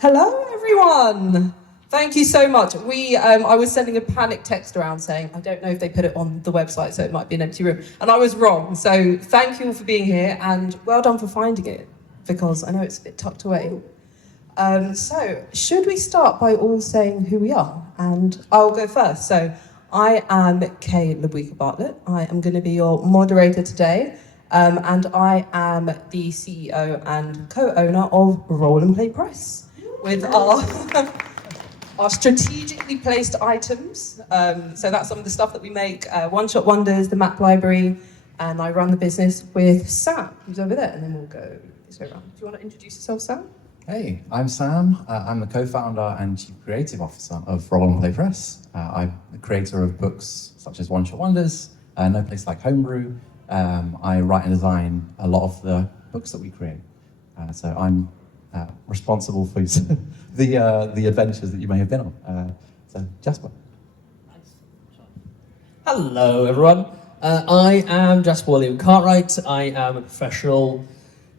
Hello, everyone. Thank you so much. I was sending a panic text around saying, I don't know if they put it on the website, so it might be an empty room. And I was wrong. So thank you all for being here, and well done for finding it, because I know it's a bit tucked away. So should we start by all saying who we are? And I'll go first. So I am Kay Lubwika Bartlett. I am going to be your moderator today. And I am the CEO and co-owner of Roll and Play Press, with our strategically placed items. So that's some of the stuff that we make, one-shot wonders, the map library, and I run the business with Sam, who's over there, and then we'll go this way around. Do you want to introduce yourself, Sam? Hey, I'm Sam. I'm the co-founder and chief creative officer of Roll and Play Press. I'm the creator of books such as One Shot Wonders, No Place Like Homebrew. I write and design a lot of the books that we create. So I'm responsible for the adventures that you may have been on. So Jasper. Hello everyone. I am Jasper Cartwright. I am a professional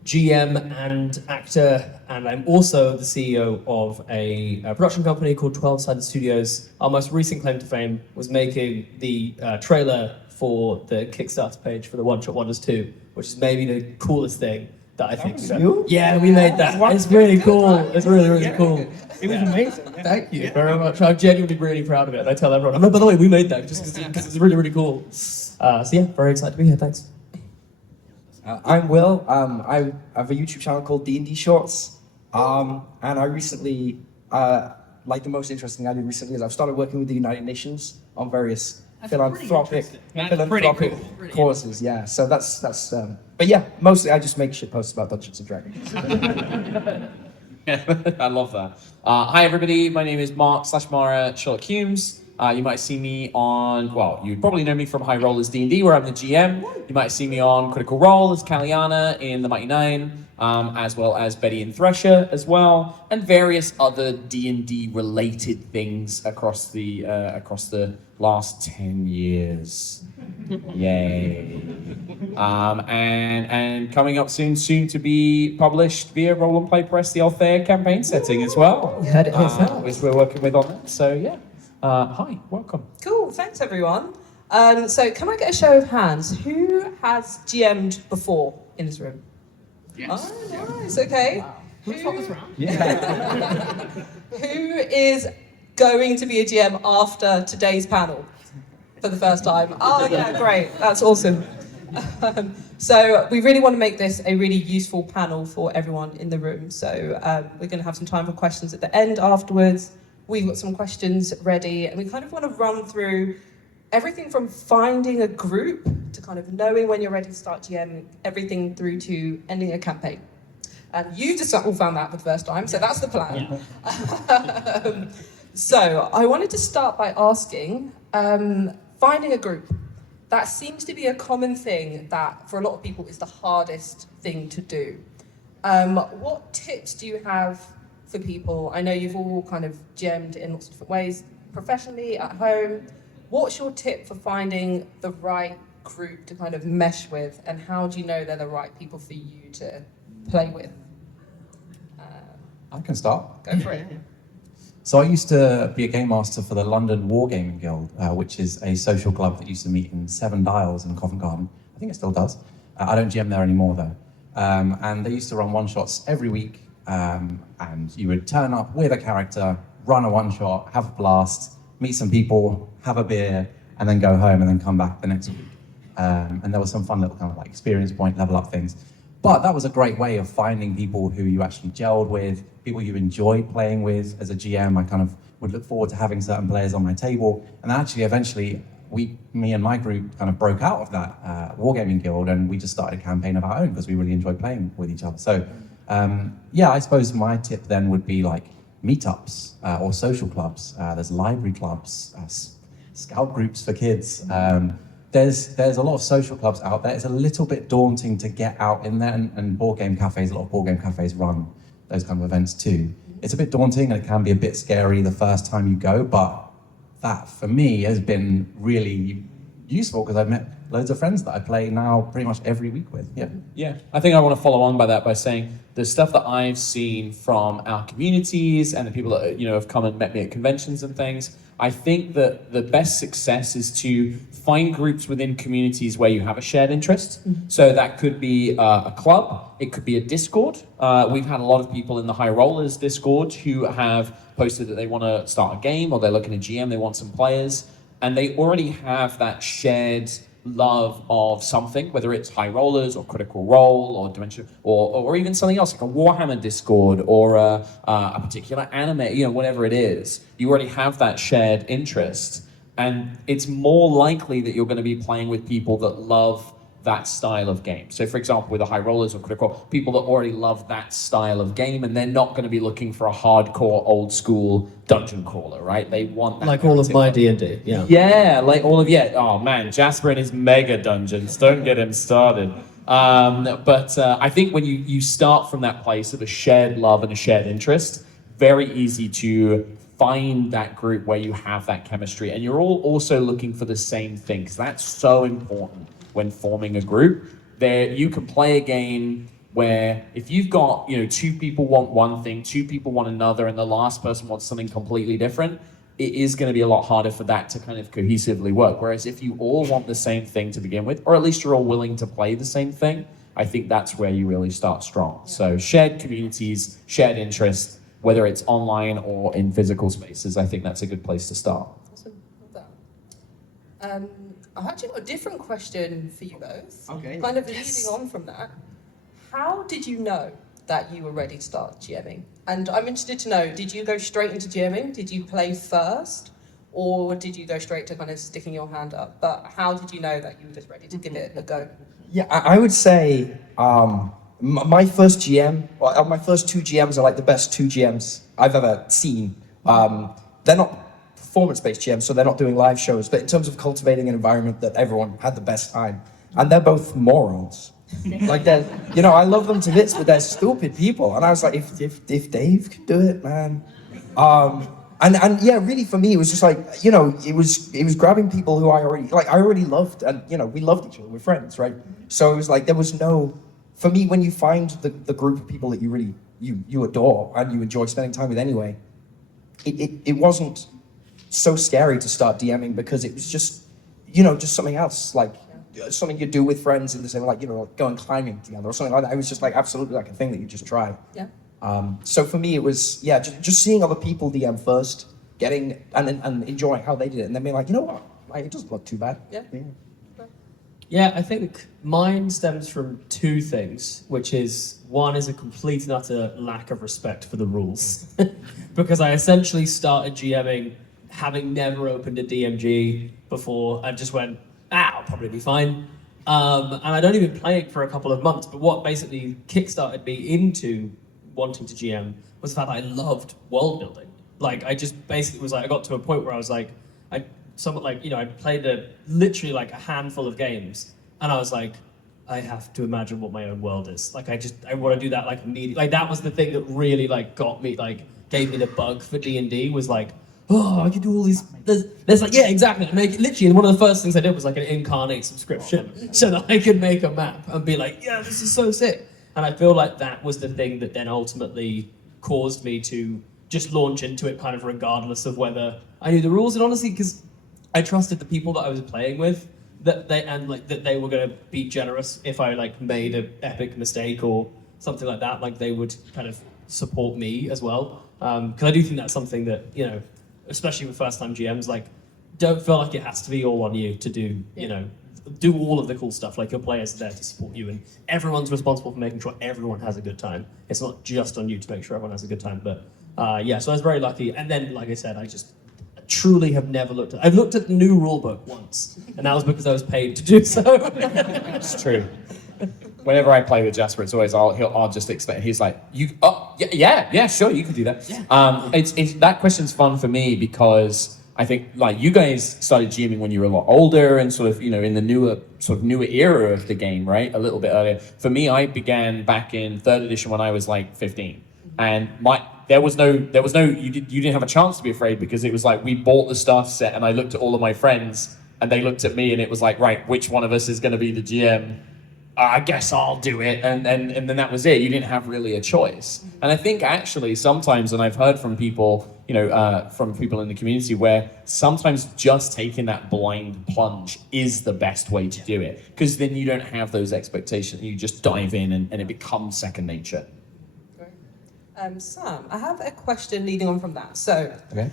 GM and actor, and I'm also the CEO of a production company called 12-Sided Studios. Our most recent claim to fame was making the trailer for the Kickstarter page for the One Shot Wonders 2, which is maybe the coolest thing that I think we've done. Yeah, we made that. It's really cool. It's really, really cool. It was amazing. Thank you very much. I'm genuinely really proud of it. I tell everyone, by the way, we made that just because it's really, really cool. So yeah, very excited to be here. Thanks. I'm Will. I have a YouTube channel called DnD Shorts, and I recently, the most interesting thing I did recently is I've started working with the United Nations on various philanthropic causes. Yeah, so that's. But yeah, mostly I just make shit posts about Dungeons and Dragons. I love that. Hi everybody, my name is Mark/Mara Sherlock Hulmes. You might see me on, you probably know me from High Rollers D&D, where I'm the GM. You might see me on Critical Role as Kaliana in the Mighty Nine, as well as Betty and Thresher as well, and various other D&D related things across the last 10 years. Yay. And coming up soon to be published via Roll and Play Press, the Althea campaign setting as well. You heard it here first. Which we're working with on that, so yeah. Hi, welcome. Cool, thanks everyone. So can I get a show of hands? Who has GM'd before in this room? Yes. Oh, nice, okay. Wow. Let's swap this round. Yeah. Who is going to be a GM after today's panel for the first time? Oh yeah, great, that's awesome. So we really want to make this a really useful panel for everyone in the room. So we're going to have some time for questions at the end afterwards. We've got some questions ready, and we kind of want to run through everything from finding a group to kind of knowing when you're ready to start GM, everything through to ending a campaign. And you just all found that for the first time, so that's the plan. Yeah. So I wanted to start by asking, finding a group. That seems to be a common thing that for a lot of people is the hardest thing to do. What tips do you have for people? I know you've all kind of GM'd in lots of different ways, professionally, at home. What's your tip for finding the right group to kind of mesh with, and how do you know they're the right people for you to play with? I can start. Go for it. So I used to be a game master for the London Wargaming Guild, which is a social club that used to meet in Seven Dials in Covent Garden. I think it still does. I don't GM there anymore though. And they used to run one-shots every week. And you would turn up with a character, run a one-shot, have a blast, meet some people, have a beer, and then go home and then come back the next week. And there was some fun little kind of like experience point, level up things. But that was a great way of finding people who you actually gelled with, people you enjoyed playing with. As a GM, I kind of would look forward to having certain players on my table. And actually, eventually, me and my group kind of broke out of that Wargaming Guild, and we just started a campaign of our own because we really enjoyed playing with each other. So I suppose my tip then would be like meetups or social clubs. There's library clubs, scout groups for kids. There's a lot of social clubs out there. It's a little bit daunting to get out in there, and board game cafes, a lot of board game cafes run those kind of events too. It's a bit daunting and it can be a bit scary the first time you go, but that for me has been really, useful because I've met loads of friends that I play now pretty much every week with. Yeah. Yeah, I think I want to follow on by that by saying the stuff that I've seen from our communities and the people that have come and met me at conventions and things. I think that the best success is to find groups within communities where you have a shared interest. So that could be a club, it could be a Discord. We've had a lot of people in the High Rollers Discord who have posted that they want to start a game or they're looking at GM, they want some players, and they already have that shared love of something, whether it's High Rollers or Critical Role or Dimension or even something else like a Warhammer Discord or a particular anime, whatever it is. You already have that shared interest, and it's more likely that you're going to be playing with people that love that style of game. So for example, with the High Rollers or Critical Role, people that already love that style of game, and they're not going to be looking for a hardcore old school dungeon crawler, right? They want that Like all of my D&D, yeah. Yeah, like all of oh man, Jasper and his mega dungeons, don't get him started. But I think when you start from that place of a shared love and a shared interest, very easy to find that group where you have that chemistry and you're all also looking for the same thing, because that's so important when forming a group. There you can play a game where if you've got, two people want one thing, two people want another, and the last person wants something completely different, it is going to be a lot harder for that to kind of cohesively work. Whereas if you all want the same thing to begin with, or at least you're all willing to play the same thing, I think that's where you really start strong. So shared communities, shared interests, whether it's online or in physical spaces, I think that's a good place to start. Awesome. Love that. I've actually got a different question for you both. Okay. Kind of leading on from that. How did you know that you were ready to start GMing? And I'm interested to know, did you go straight into GMing? Did you play first? Or did you go straight to kind of sticking your hand up? But how did you know that you were just ready to give it a go? Yeah, I would say my first GM, or my first two GMs are like the best two GMs I've ever seen. They're not performance-based GMs, so they're not doing live shows, but in terms of cultivating an environment that everyone had the best time. And they're both morons. Like they're, I love them to bits, but they're stupid people. And I was like, if Dave could do it, man. And yeah, really for me, it was just like, it was grabbing people who I already loved, and we loved each other, we're friends, right? So it was like, there was no, for me, when you find the group of people that you really, you adore and you enjoy spending time with anyway, it wasn't so scary to start DMing, because it was just, just something else, like something you do with friends in the same, like, going climbing together or something like that. It was just like absolutely like a thing that you just try. Yeah. So for me, it was, just seeing other people DM first, getting and enjoying how they did it, and then being like, you know what, like, it doesn't look too bad. Yeah. Yeah, I think mine stems from two things, which is, one is a complete and utter lack of respect for the rules. Because I essentially started GMing having never opened a DMG before, and just went, I'll probably be fine. And I'd only been playing for a couple of months, but what basically kickstarted me into wanting to GM was the fact that I loved world building. Like, I just basically was like, I got to a point where I was like, I played literally like a handful of games, and I was like, I have to imagine what my own world is. Like, I want to do that like immediately. Like, that was the thing that really like got me, like gave me the bug for D&D, was like, I could do all these. There's like, yeah, exactly. Make it literally. One of the first things I did was like an Incarnate subscription, so that I could make a map and be like, yeah, this is so sick. And I feel like that was the thing that then ultimately caused me to just launch into it, kind of regardless of whether I knew the rules. And honestly, because I trusted the people that I was playing with, that they were going to be generous if I like made an epic mistake or something like that. Like, they would kind of support me as well. Because I do think that's something that, especially with first-time GMs, like, don't feel like it has to be all on you to do, do all of the cool stuff. Like, your players are there to support you, and everyone's responsible for making sure everyone has a good time. It's not just on you to make sure everyone has a good time. But so I was very lucky. And then, like I said, I truly have never looked at. I've looked at the new rulebook once, and that was because I was paid to do so. It's true. Whenever I play with Jasper, it's always I'll just expect. He's like, yeah, sure, you can do that. Yeah. It's that question's fun for me because I think like you guys started GMing when you were a lot older and sort of in the newer era of the game, right? A little bit earlier. For me, I began back in 3rd edition when I was like 15, and there was no you didn't have a chance to be afraid, because it was like we bought the starter set and I looked at all of my friends and they looked at me, and it was like, right, which one of us is going to be the GM? I guess I'll do it, and then that was it. You didn't have really a choice. And I think actually sometimes, and I've heard from people, from people in the community, where sometimes just taking that blind plunge is the best way to do it, because then you don't have those expectations. You just dive in, and it becomes second nature. Sam, I have a question leading on from that. So, Okay.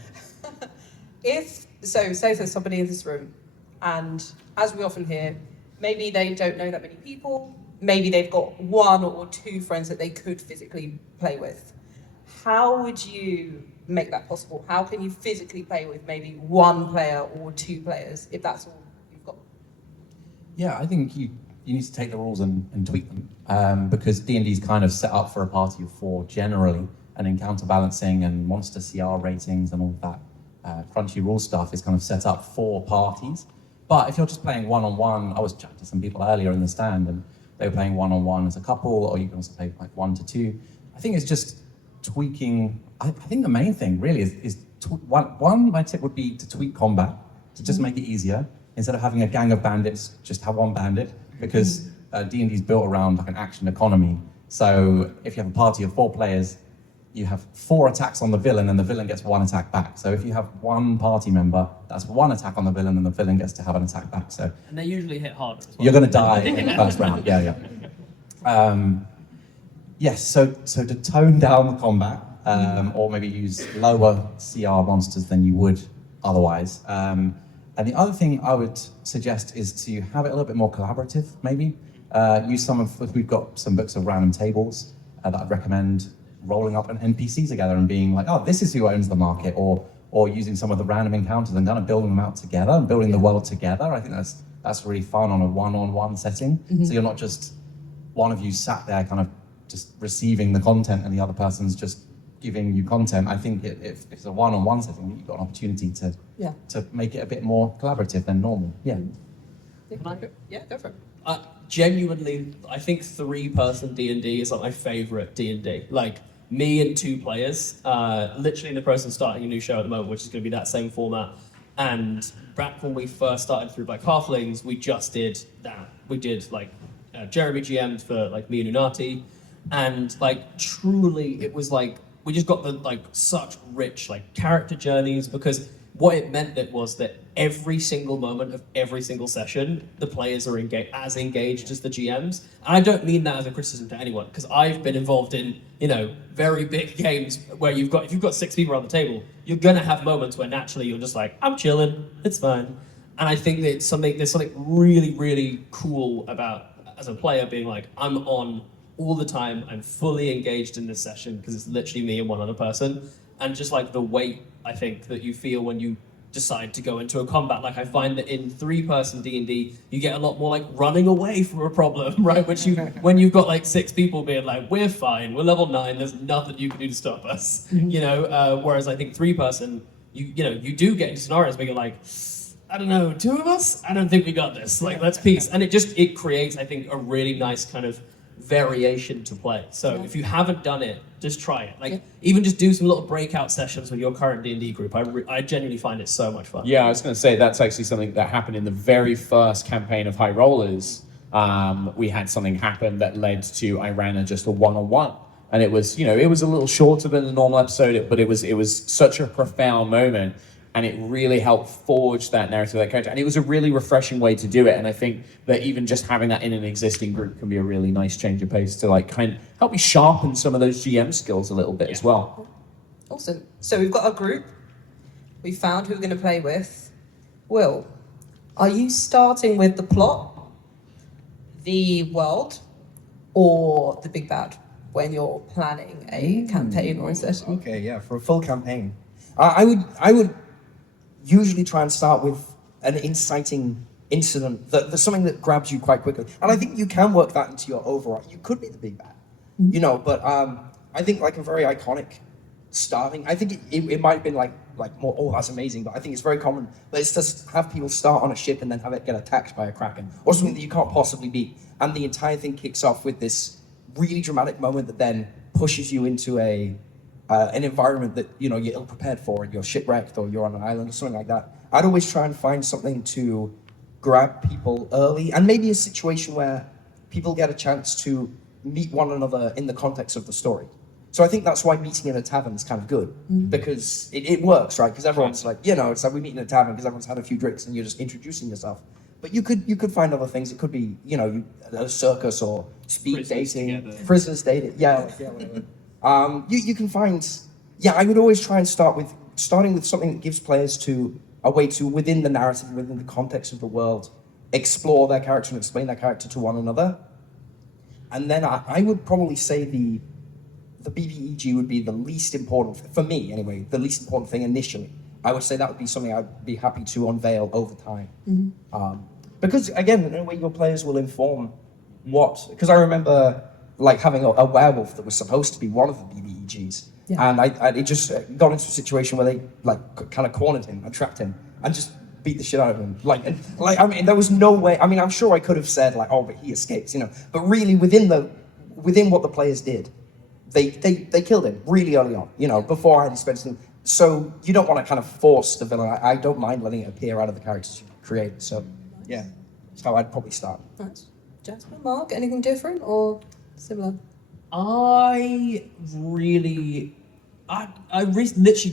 say there's somebody in this room, and as we often hear, maybe they don't know that many people, maybe they've got one or two friends that they could physically play with. How would you make that possible? How can you physically play with maybe one player or two players, if that's all you've got? Yeah, I think you need to take the rules and tweak them, because D&D is kind of set up for a party of 4 generally, and encounter balancing and monster CR ratings and all that crunchy rule stuff is kind of set up for parties. But if you're just playing one-on-one, I was chatting to some people earlier in the stand, and they were playing one-on-one as a couple, or you can also play like 1 to 2. I think it's just tweaking. I think the main thing really is my tip would be to tweak combat, to just make it easier. Instead of having a gang of bandits, just have one bandit, because D&D is built around like an action economy. So if you have a party of 4 players, you have 4 attacks on the villain, and the villain gets 1 attack back. So if you have one party member, that's 1 attack on the villain, and the villain gets to have an attack back. So And they usually hit harder as well. you're going to die in the first round. Yeah. Yes. So to tone down the combat, or maybe use lower CR monsters than you would otherwise. And the other thing I would suggest is to have it a little bit more collaborative. Maybe use we've got some books of random tables that I'd recommend. Rolling up an NPC together and being like, oh, this is who owns the market, or using some of the random encounters and kind of building them out together and building the world together. I think that's really fun on a one-on-one setting. So you're not just one of you sat there kind of just receiving the content and the other person's just giving you content. I think if it's a one-on-one setting, you've got an opportunity to make it a bit more collaborative than normal. Yeah. Yeah, go for it. Genuinely, I think 3-person D&D is like my favorite D&D. Like me and 2 players, literally in the process of starting a new show at the moment, which is going to be that same format. And back when we first started through Black Halflings, we just did that. We did like Jeremy GM'd for like me and Unati, and like truly it was like we just got the like such rich like character journeys, because what it meant was that every single moment of every single session, the players are as engaged as the GMs. And I don't mean that as a criticism to anyone, because I've been involved in, very big games where if you've got 6 people around the table, you're gonna have moments where naturally you're just like, I'm chilling, it's fine. And I think that there's something really, really cool about, as a player, being like, I'm on all the time, I'm fully engaged in this session, because it's literally me and one other person. And just like the weight, I think, that you feel when you decide to go into a combat. Like I find that in 3-person D&D, you get a lot more like running away from a problem, right? When you've got like 6 people being like, we're fine, we're level 9, there's nothing you can do to stop us, whereas I think 3-person, you do get into scenarios where you're like, I don't know, 2 of us? I don't think we got this. Like, let's peace. And it creates, I think, a really nice kind of variation to play. So if you haven't done it, just try it. Like even just do some little breakout sessions with your current D&D group. I genuinely find it so much fun. Yeah, I was going to say that's actually something that happened in the very first campaign of High Rollers. We had something happen that led to I ran just a one-on-one, and it was it was a little shorter than a normal episode, but it was such a profound moment. And it really helped forge that narrative of that character. And it was a really refreshing way to do it. And I think that even just having that in an existing group can be a really nice change of pace to like kind of help me sharpen some of those GM skills a little bit as well. Awesome. So we've got a group. We found who we're going to play with. Will, are you starting with the plot, the world, or the big bad when you're planning a campaign or a session? Okay, yeah, for a full campaign. I would usually try and start with an inciting incident, that's something that grabs you quite quickly. And I think you can work that into your overall. You could be the big bad, but I think like a very iconic starting, I think it might have been like more, oh, that's amazing, but I think it's very common. But it's just have people start on a ship and then have it get attacked by a kraken or something that you can't possibly beat. And the entire thing kicks off with this really dramatic moment that then pushes you into an environment that you're ill prepared for, and you're shipwrecked or you're on an island or something like that. I'd always try and find something to grab people early, and maybe a situation where people get a chance to meet one another in the context of the story. So I think that's why meeting in a tavern is kind of good, because it works, right? Because everyone's like, it's like we meet in a tavern because everyone's had a few drinks and you're just introducing yourself. But you could find other things. It could be, a circus or speed dating, prisoners dating. Whatever. You can find, I would always try and starting with something that gives players a way to, within the narrative, within the context of the world, explore their character and explain their character to one another. And then I would probably say the BBEG would be the least important, for me anyway, the least important thing initially. I would say that would be something I'd be happy to unveil over time. Because again, in a way, your players will inform because I remember like having a werewolf that was supposed to be one of the BBEGs. Yeah. And it just got into a situation where they like kind of cornered him and trapped him and just beat the shit out of him. There was no way. I mean, I'm sure I could have said like, oh, but he escapes, But really, within what the players did, they killed him really early on, before I had spent some. So you don't want to kind of force the villain. I don't mind letting it appear out of the characters you create. So yeah, that's how I'd probably start. Nice. Jasper, Mark, anything different or similar? I literally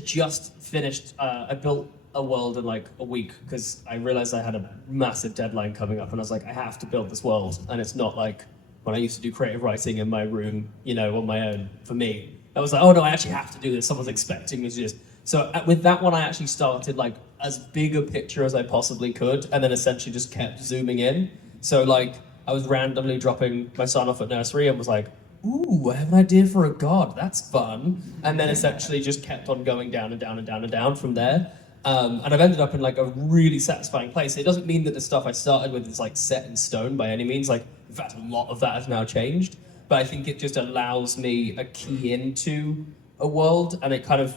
just finished. I built a world in like a week because I realized I had a massive deadline coming up, and I was like, I have to build this world, and it's not like when I used to do creative writing in my room, on my own. For me, I was like, oh no, I actually have to do this. Someone's expecting me to do this. So with that one, I actually started like as big a picture as I possibly could, and then essentially just kept zooming in. So like I was randomly dropping my son off at nursery and was like, ooh, I have an idea for a god. That's fun. And then essentially just kept on going down and down and down and down from there. And I've ended up in like a really satisfying place. It doesn't mean that the stuff I started with is like set in stone by any means. Like, in fact, a lot of that has now changed. But I think it just allows me a key into a world, and it kind of,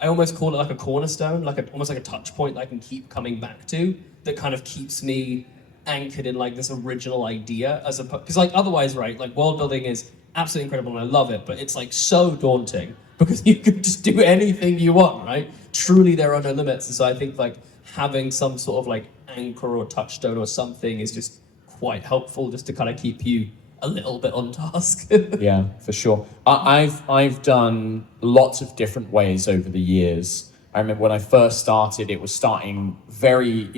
I almost call it like a cornerstone, almost like a touch point that I can keep coming back to, that kind of keeps me anchored in like this original idea, as opposed, because like otherwise, right, like world building is absolutely incredible and I love it, but it's like so daunting because you can just do anything you want, right? Truly, there are no limits. And so I think like having some sort of like anchor or touchstone or something is just quite helpful, just to kind of keep you a little bit on task. Yeah, for sure. I've done lots of different ways over the years. I remember when I first started, it was starting very,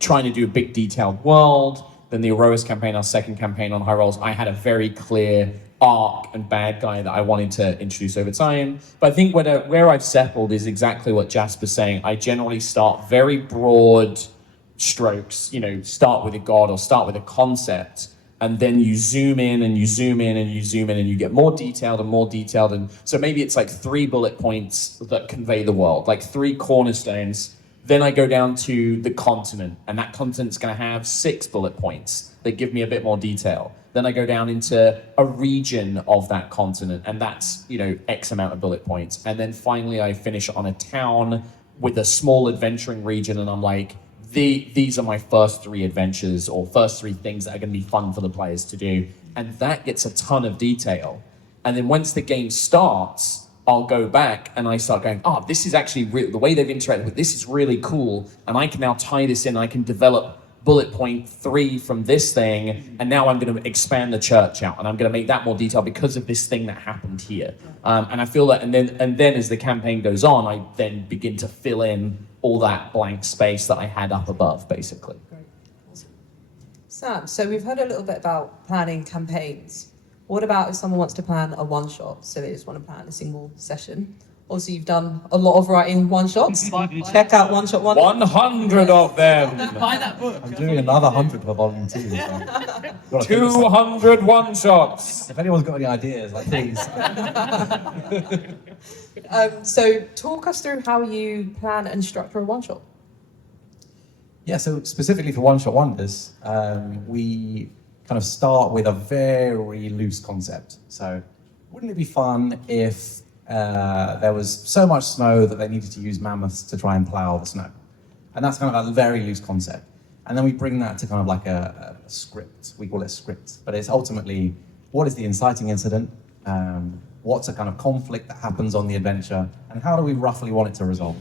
trying to do a big detailed world. Then the Aurora's campaign, our second campaign on High Rolls, I had a very clear arc and bad guy that I wanted to introduce over time. But I think where I've settled is exactly what Jasper's saying. I generally start very broad strokes, start with a god or start with a concept, and then you zoom in and you zoom in and you zoom in and you get more detailed and more detailed. And so maybe it's like 3 bullet points that convey the world, like 3 cornerstones. Then I go down to the continent, and that continent's going to have 6 bullet points that give me a bit more detail. Then I go down into a region of that continent, and that's, X amount of bullet points. And then finally I finish on a town with a small adventuring region, and I'm like, these are my first 3 adventures or first 3 things that are going to be fun for the players to do. And that gets a ton of detail. And then once the game starts, I'll go back and I start going, this is actually the way they've interacted with this is really cool. And I can now tie this in. I can develop bullet point 3 from this thing. And now I'm going to expand the church out, and I'm going to make that more detailed because of this thing that happened here. And I feel that, and then as the campaign goes on, I then begin to fill in all that blank space that I had up above, basically. Great. Awesome. Sam, so we've heard a little bit about planning campaigns. What about if someone wants to plan a one-shot, so they just want to plan a single session? Obviously, you've done a lot of writing one-shots. Check out One Shot One. 100 of them. Buy that book. I'm doing another 100 for volume 2. So 200 one-shots. if anyone's got any ideas, please. So talk us through how you plan and structure a one-shot. Yeah, so specifically for One Shot Wonders, we kind of start with a very loose concept. So wouldn't it be fun if there was so much snow that they needed to use mammoths to try and plow the snow? And that's kind of a very loose concept. And then we bring that to kind of like a script. We call it a script, but it's ultimately, what is the inciting incident? What's a kind of conflict that happens on the adventure? And how do we roughly want it to resolve?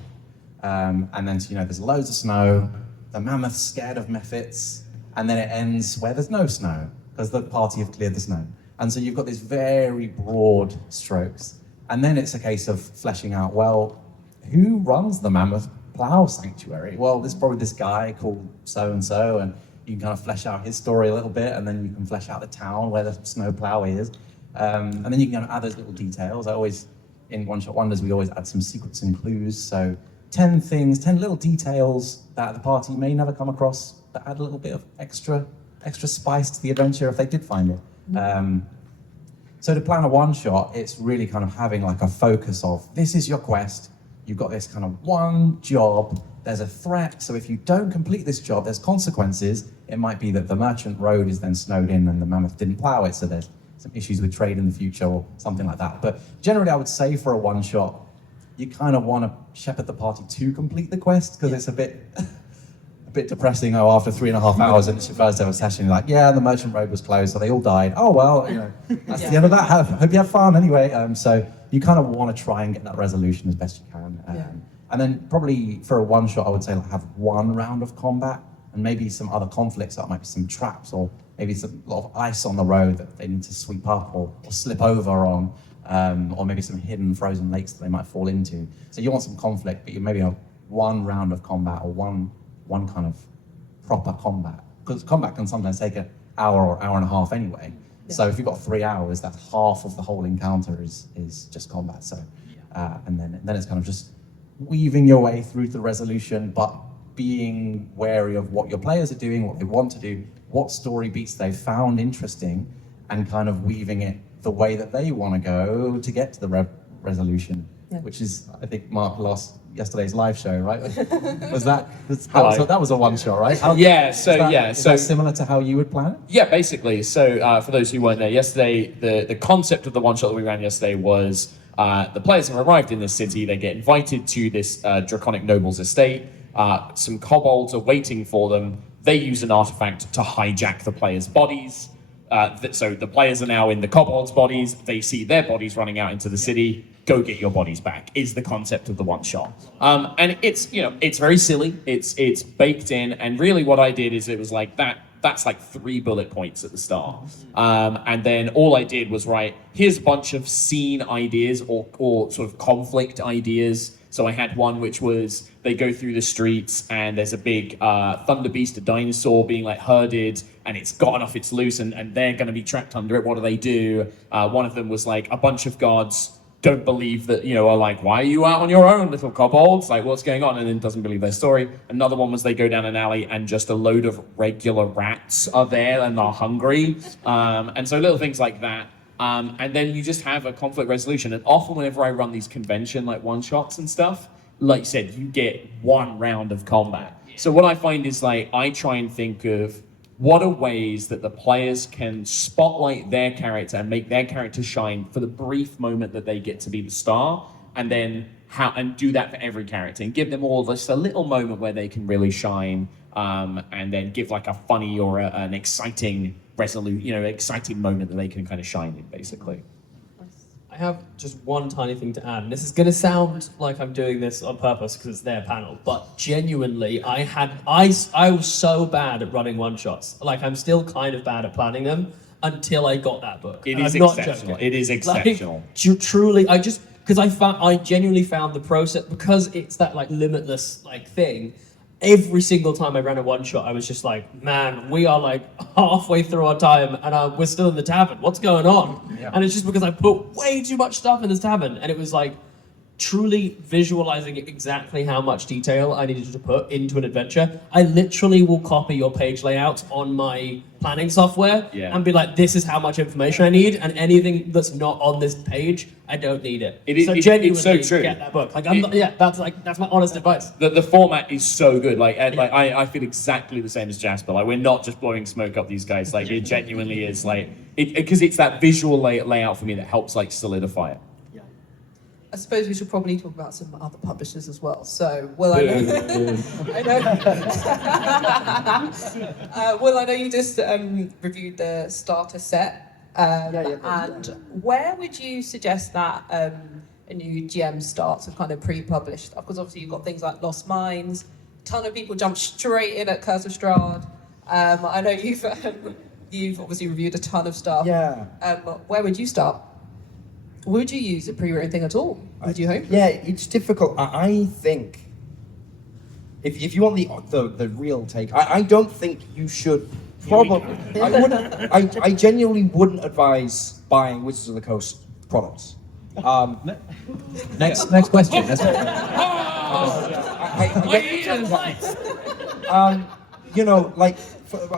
And then, there's loads of snow, the mammoth's scared of mephits, and then it ends where there's no snow, because the party have cleared the snow. And so you've got these very broad strokes. And then it's a case of fleshing out, well, who runs the mammoth plow sanctuary? Well, there's probably this guy called so-and-so, and you can kind of flesh out his story a little bit, and then you can flesh out the town where the snow plow is. And then you can kind of add those little details. In One Shot Wonders, we always add some secrets and clues. So 10 little details that the party may never come across that add a little bit of extra spice to the adventure if they did find it. So to plan a one-shot, it's really kind of having like a focus of, this is your quest, you've got this kind of one job, there's a threat, so if you don't complete this job, there's consequences. It might be that the merchant road is then snowed in and the mammoth didn't plow it, so there's some issues with trade in the future or something like that. But generally, I would say for a one-shot, you kind of want to shepherd the party to complete the quest, because it's a bit depressing. After 3.5 hours and it's your first ever session, you're like, yeah, the merchant road was closed, so they all died. Oh well, that's the end of that. Hope you have fun anyway. So you kind of want to try and get that resolution as best you can. And then probably for a one shot, I would say have one round of combat and maybe some other conflicts. That might be some traps, or maybe a lot of ice on the road that they need to sweep up or slip over on. Or maybe some hidden frozen lakes that they might fall into. So you want some conflict, but you maybe have one round of combat or one kind of proper combat. Because combat can sometimes take an hour or hour and a half anyway. So if you've got 3 hours, that's half of the whole encounter is just combat. So and then it's kind of just weaving your way through to the resolution, but being wary of what your players are doing, what they want to do, what story beats they've found interesting, and kind of weaving it the way that they want to go to get to the resolution, which is, I think, Mark lost yesterday's live show, right? that was a one shot, right? Is that similar to how you would plan it? Yeah, basically. So for those who weren't there yesterday, the concept of the one shot that we ran yesterday was the players have arrived in this city, they get invited to this draconic noble's estate, some kobolds are waiting for them, they use an artifact to hijack the players' bodies. So the players are now in the kobolds' bodies. They see their bodies running out into the city. Go get your bodies back is the concept of the one shot. And it's very silly. It's baked in. And really, what I did is it was like that. That's like 3 bullet points at the start. And then all I did was write, here's a bunch of scene ideas or sort of conflict ideas. So I had one which was they go through the streets and there's a big thunder beast, a dinosaur being like herded, and it's gotten off its loose and they're going to be trapped under it. What do? One of them was like a bunch of guards don't believe that, are like, why are you out on your own, little kobolds? Like, what's going on? And then doesn't believe their story. Another one was they go down an alley and just a load of regular rats are there and are hungry. And so little things like that. And then you just have a conflict resolution. And often whenever I run these convention, like one-shots and stuff, like you said, you get one round of combat. So what I find is like, I try and think of what are ways that the players can spotlight their character and make their character shine for the brief moment that they get to be the star, and then and do that for every character and give them all just a little moment where they can really shine, and then give like a funny or an exciting exciting moment that they can kind of shine in, basically. I have just one tiny thing to add, and this is going to sound like I'm doing this on purpose because it's their panel, but genuinely, I was so bad at running one-shots. Like, I'm still kind of bad at planning them until I got that book. It is exceptional. It is exceptional. Like, truly, because I genuinely found the process, because it's that like limitless like thing. Every single time I ran a one-shot, I was just like, man, we are like halfway through our time and we're still in the tavern. What's going on? Yeah. And it's just because I put way too much stuff in this tavern. And it was like truly visualizing exactly how much detail I needed to put into an adventure. I literally will copy your page layouts on my planning software and be like, this is how much information I need, and anything that's not on this page, I don't need it. Genuinely, it's so true. Get that book. Like, that's my honest advice. The format is so good. Like, I feel exactly the same as Jasper. Like, we're not just blowing smoke up these guys. Like, it genuinely is like, because it's that visual layout for me that helps like solidify it. I suppose we should probably talk about some other publishers as well. So, Will, I know, Will, I know you just reviewed the starter set, and where would you suggest that a new GM starts with kind of pre-published stuff? Because obviously you've got things like Lost Mines, a ton of people jump straight in at Curse of Strahd. I know you've obviously reviewed a ton of stuff. Yeah. Where would you start? Would you use a pre-written thing at all? Would you hope? Yeah, it's difficult. I think if you want the real take, I don't think you should. Probably, I genuinely wouldn't advise buying Wizards of the Coast products. Next question. Let's You know, like,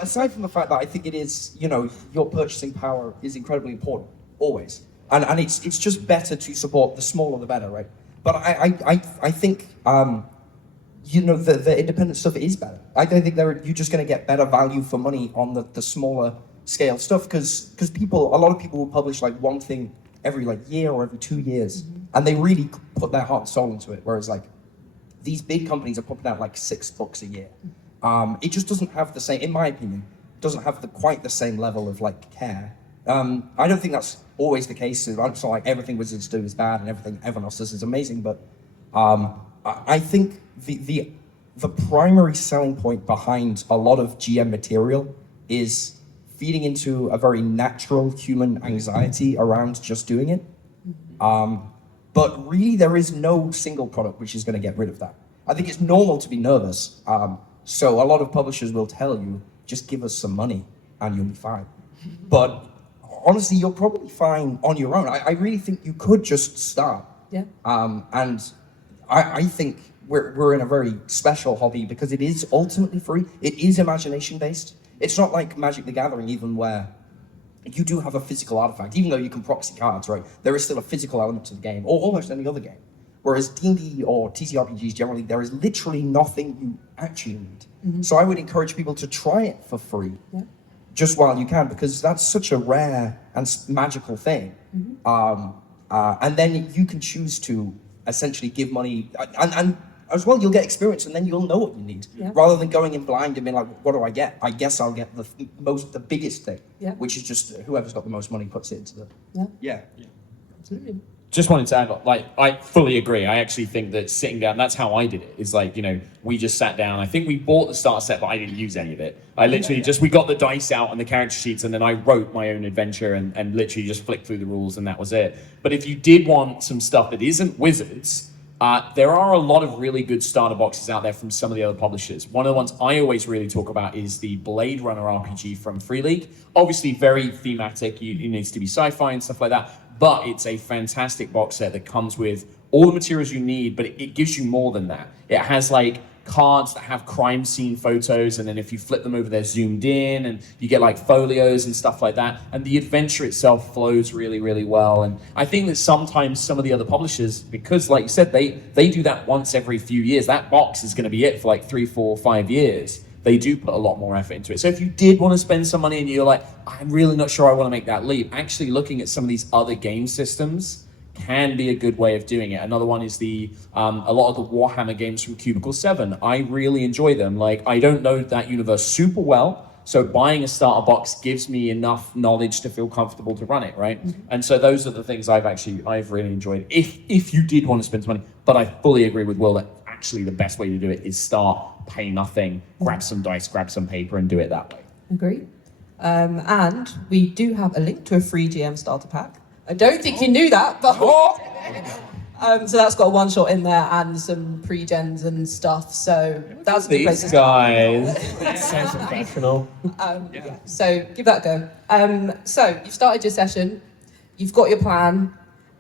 aside from the fact that I think it is, you know, your purchasing power is incredibly important, always. And it's just better to support the smaller the better, right? But I think, you know, the independent stuff is better. I don't think you're just going to get better value for money on the smaller scale stuff because a lot of people will publish like one thing every like year or every 2 years, and they really put their heart and soul into it. Whereas like these big companies are pumping out like 6 books a year. It just doesn't have the same, in my opinion, doesn't have quite the same level of like care. I don't think that's always the case. It's not like everything Wizards do is bad and everything everyone else does is amazing. But I think the primary selling point behind a lot of GM material is feeding into a very natural human anxiety around just doing it. But really, there is no single product which is going to get rid of that. I think it's normal to be nervous. So a lot of publishers will tell you, just give us some money and you'll be fine. But honestly, you're probably fine on your own. I really think you could just start. Yeah. And I think we're in a very special hobby because it is ultimately free. It is imagination based. It's not like Magic the Gathering, even where you do have a physical artifact, even though you can proxy cards, right? There is still a physical element to the game, or almost any other game. Whereas D&D or TTRPGs generally, there is literally nothing you actually need. So I would encourage people to try it for free, just while you can, because that's such a rare and magical thing. And then you can choose to essentially give money, and as well, you'll get experience, and then you'll know what you need, rather than going in blind and being like, "What do I get? I guess I'll get the biggest thing, which is just whoever's got the most money puts it into the." Yeah. Absolutely. Just wanted to add, like, I fully agree. I actually think that sitting down, that's how I did it. Is like, you know, we just sat down. I think we bought the starter set, but I didn't use any of it. I literally we got the dice out and the character sheets, and then I wrote my own adventure and literally just flicked through the rules, and that was it. But if you did want some stuff that isn't Wizards, there are a lot of really good starter boxes out there from some of the other publishers. One of the ones I always really talk about is the Blade Runner RPG from Free League. Obviously very thematic, it needs to be sci-fi and stuff like that, but it's a fantastic box set that comes with all the materials you need, but it gives you more than that. It has like cards that have crime scene photos, and then if you flip them over, they're zoomed in, and you get like folios and stuff like that. And the adventure itself flows really, really well. And I think that sometimes some of the other publishers, because like you said, they do that once every few years. That box is going to be it for like 3, 4, 5 years. They do put a lot more effort into it. So if you did want to spend some money and you're like, I'm really not sure I want to make that leap, actually looking at some of these other game systems can be a good way of doing it. Another one is a lot of the Warhammer games from Cubicle 7. I really enjoy them. Like, I don't know that universe super well, so buying a starter box gives me enough knowledge to feel comfortable to run it, right? And so those are the things I've really enjoyed. If you did want to spend some money, but I fully agree with Will that actually the best way to do it is start, pay nothing, grab some dice, grab some paper, and do it that way. Agree. And we do have a link to a free GM starter pack. I don't think you knew that, but so that's got a one shot in there and some pre-gens and stuff. So that's a good place to These start. guys. Sounds professional. So give that a go. So you've started your session, you've got your plan,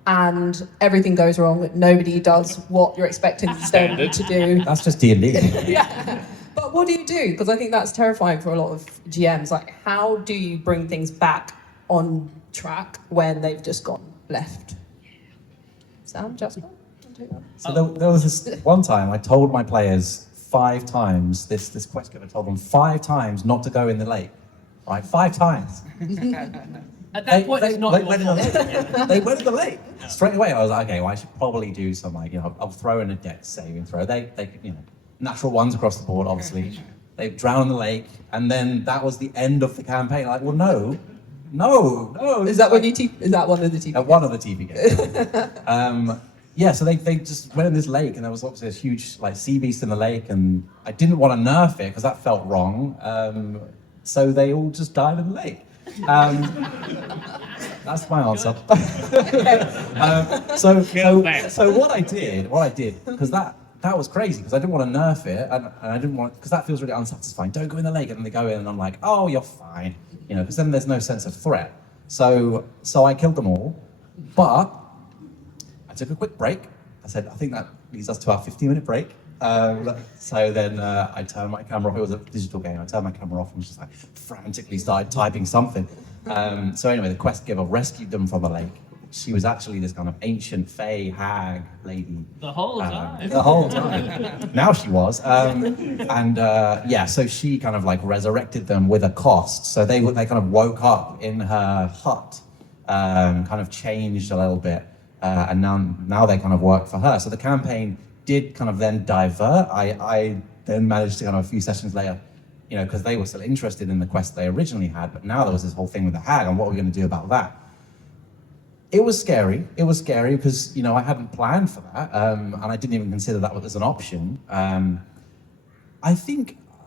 and everything goes wrong. Nobody does what you're expecting them to do. That's just D&D. Yeah. But what do you do? Because I think that's terrifying for a lot of GMs. Like, how do you bring things back on track when they've just gone left? Sam, Jasper? So there was this one time I told my players 5 times, this quest giver told them 5 times not to go in the lake. Right? 5 times. At that point, it's not they went in the lake. They went in the lake. Straight away, I was like, okay, well, I should probably do some, like, you know, I'll throw in a dex saving throw. They you know, natural ones across the board, obviously. They drown in the lake, and then that was the end of the campaign. Like, well, no. Is that when you is that one of the TV? One of the TV games. yeah, so they just went in this lake, and there was obviously this huge like sea beast in the lake, and I didn't want to nerf it because that felt wrong. So they all just died in the lake. That's my answer. So what I did, because that was crazy, because I didn't want to nerf it, and I didn't want, because that feels really unsatisfying. Don't go in the lake, and then they go in, and I'm like, oh, you're fine, because then there's no sense of threat. So I killed them all, but I took a quick break. I said, I think that leads us to our 15-minute break. So then I turned my camera off. It was a digital game. I turned my camera off and just like frantically started typing something. So anyway, the quest giver rescued them from the lake. She was actually this kind of ancient fae hag lady. The whole time. The whole time. Now she was. So she kind of like resurrected them with a cost. So they kind of woke up in her hut, kind of changed a little bit, and now they kind of work for her. So the campaign did kind of then divert. I then managed to kind of a few sessions later, because they were still interested in the quest they originally had, but now there was this whole thing with the hag, and what were we going to do about that? It was scary. It was scary because, I hadn't planned for that, and I didn't even consider that as an option. I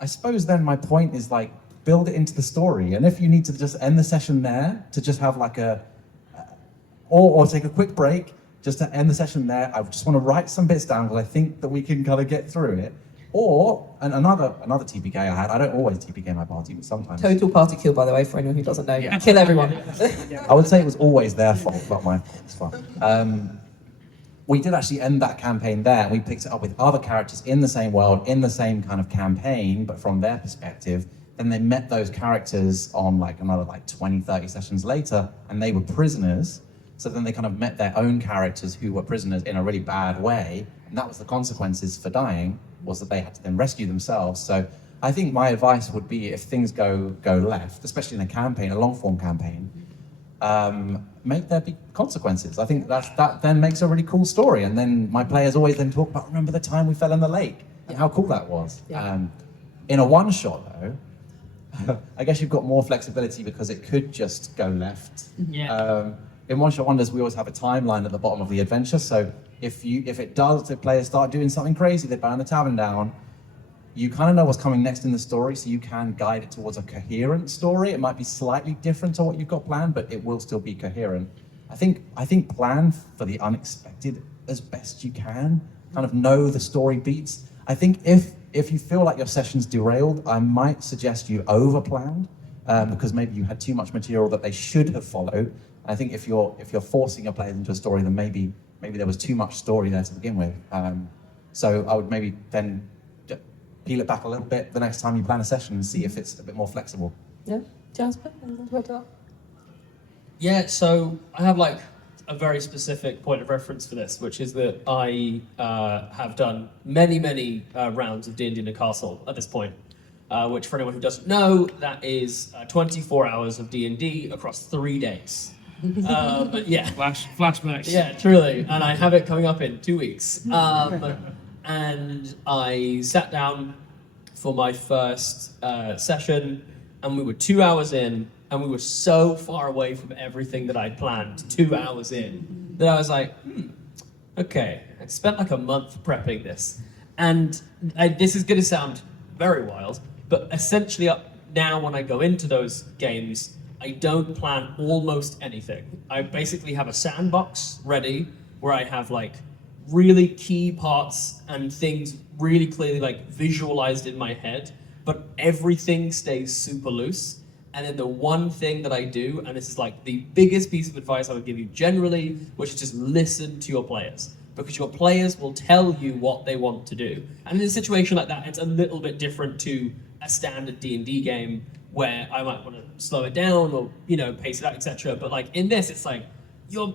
suppose then my point is like, build it into the story, and if you need to just end the session there, to just have like or take a quick break, just to end the session there, I just want to write some bits down because I think that we can kind of get through it. Or, and another TPK I had, I don't always TPK my party, but sometimes. Total party kill, by the way, for anyone who doesn't know. Kill everyone. I would say it was always their fault, not my fault. It's fine. We did actually end that campaign there, and we picked it up with other characters in the same world, in the same kind of campaign, but from their perspective. Then they met those characters on like another 20, 30 sessions later, and they were prisoners. So then they kind of met their own characters who were prisoners in a really bad way, and that was the consequences for dying, was that they had to then rescue themselves. So I think my advice would be, if things go left, especially in a campaign, a long-form campaign, make there be consequences. I think that then makes a really cool story, and then my players always then talk about, remember the time we fell in the lake, and how cool that was. Yeah. In a one-shot, though, I guess you've got more flexibility because it could just go left. Yeah. In one-shot wonders, we always have a timeline at the bottom of the adventure. So if the players start doing something crazy, they burn the tavern down, you kind of know what's coming next in the story, so you can guide it towards a coherent story. It might be slightly different to what you've got planned, but it will still be coherent. I think plan for the unexpected as best you can. Kind of know the story beats. I think if you feel like your session's derailed, I might suggest you over-planned, because maybe you had too much material that they should have followed. I think if you're forcing your players into a story, then maybe there was too much story there to begin with. So I would maybe then peel it back a little bit the next time you plan a session and see if it's a bit more flexible. Yeah, Jasper, anything to add to that? Yeah, so I have like a very specific point of reference for this, which is that I have done many rounds of D&D in a castle at this point, which for anyone who doesn't know, that is 24 hours of D&D across 3 days. Yeah. Flashbacks. Yeah, truly. And I have it coming up in 2 weeks. And I sat down for my first session, and we were 2 hours in, and we were so far away from everything that I'd planned 2 hours in, that I was like, okay, I spent like a month prepping this. And this is going to sound very wild, but essentially now when I go into those games, I don't plan almost anything. I basically have a sandbox ready where I have like really key parts and things really clearly like visualized in my head, but everything stays super loose. And then the one thing that I do, and this is like the biggest piece of advice I would give you generally, which is just listen to your players, because your players will tell you what they want to do. And in a situation like that, it's a little bit different to a standard D&D game where I might want to slow it down or, pace it out, etc. But like in this, it's like, you're